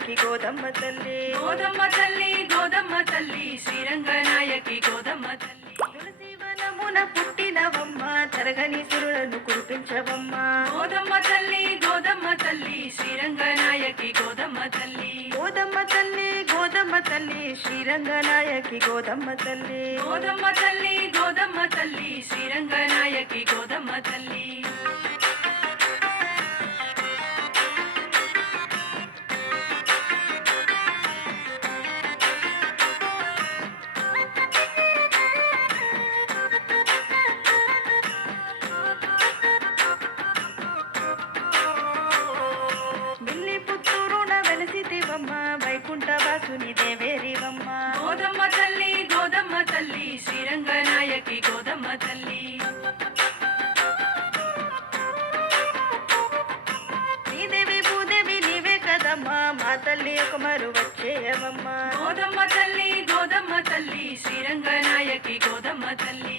శ్రీరంగనాయకి గోదమ్మ తల్లి. గోదమ్మ తల్లి గోదమ్మ తల్లి శ్రీరంగనాయకి గోదమ్మ తల్లి. తులసీవనమున పుట్టినవమ్మ తరగని సురులను కురిపించవమ్మ. గోదమ్మ తల్లి గోదమ్మ తల్లి శ్రీరంగనాయకి గోదమ్మ తల్లి. గోదమ్మ తల్లి గోదమ్మ తల్లి శ్రీరంగనాయకి గోదమ్మ తల్లి. గోదమ్మ తల్లి గోదమ్మ తల్లి శ్రీరంగనాయకి గోదమ్మ తల్లి. మిల్లి పుత్తూరున వెలసితివమ్మ వైకుంఠవాసుని దేవేరివమ్మ. గోదమ్మ తల్లి గోదమ్మ తల్లి శ్రీరంగనాయకి గోదమ్మ తల్లి. శ్రీదేవి భూదేవి నీవే కదమ్మా మా తల్లి ఒక మరు వచ్చేయవమ్మ. గోదమ్మ తల్లి గోదమ్మ తల్లి శ్రీరంగనాయకి గోదమ్మ తల్లి.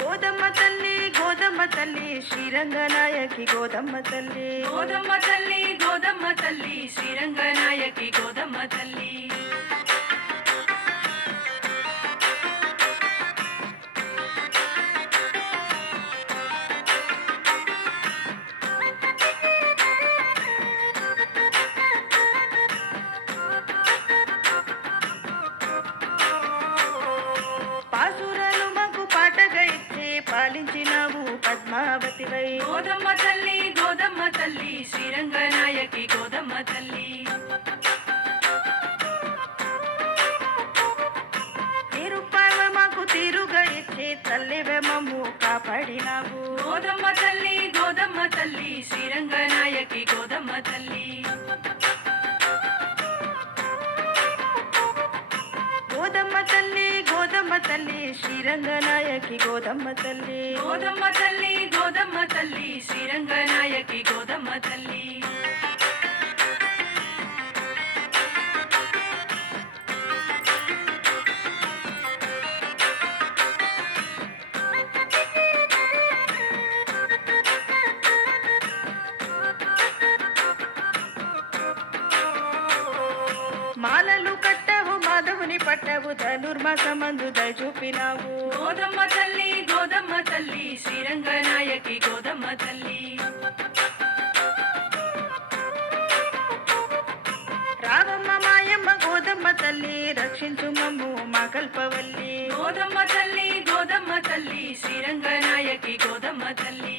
గోదమ్మ తల్లి గోదమ్మ తల్లి శ్రీరంగనాయకి గోదమ్మ తల్లి. గోదమ్మ తల్లి గోదమ్మ తల్లి శ్రీరంగనాయకి గోదమ్మ తల్లి. పాసురాలు మాకు పాటగా ఇచ్చి పాలించినావు పద్మావతివై. గోదమ్మ తల్లి గోదమ్మ తల్లి శ్రీరంగనాయకి గోదమ్మ తల్లి. తీరుపావ మాకు తీరుగా ఇచ్చి తల్లివే మమ్ము కాపాడినావు. గోదమ్మ తల్లి గోదమ్మ తల్లి శ్రీరంగనాయకి గోదమ్మ తల్లి. గోదమ్మ తల్లి గోదమ్మ తల్లి శ్రీరంగనాయకి గోదమ్మ తల్లి. గోదమ్మ తల్లి గోదమ్మ తల్లి శ్రీరంగనాయకి గోదమ్మ తల్లి. మాలలు కట్టవు మాధవుని పట్టవు ధనుర్మాసమందు దయ చూపినావు. గోదమ్మ తల్లి గోదమ్మ తల్లి శ్రీరంగనాయకి గోదమ్మ తల్లి. రావమ్మ మాయమ్మ గోదమ్మ తల్లి రక్షించు మమ్ము మా కల్పవల్లి. గోదమ్మ తల్లి గోదమ్మ తల్లి శ్రీరంగనాయకి గోదమ్మ తల్లి.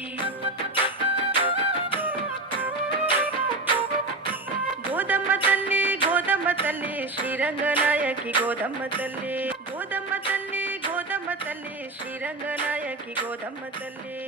గోదమ్మ తల్లి గోదమ్మ తల్లి శ్రీరంగనాయకి గోదమ్మ తల్లి. గోదమ్మ తల్లి గోదమ్మ తల్లి శ్రీరంగనాయకి గోదమ్మ తల్లి.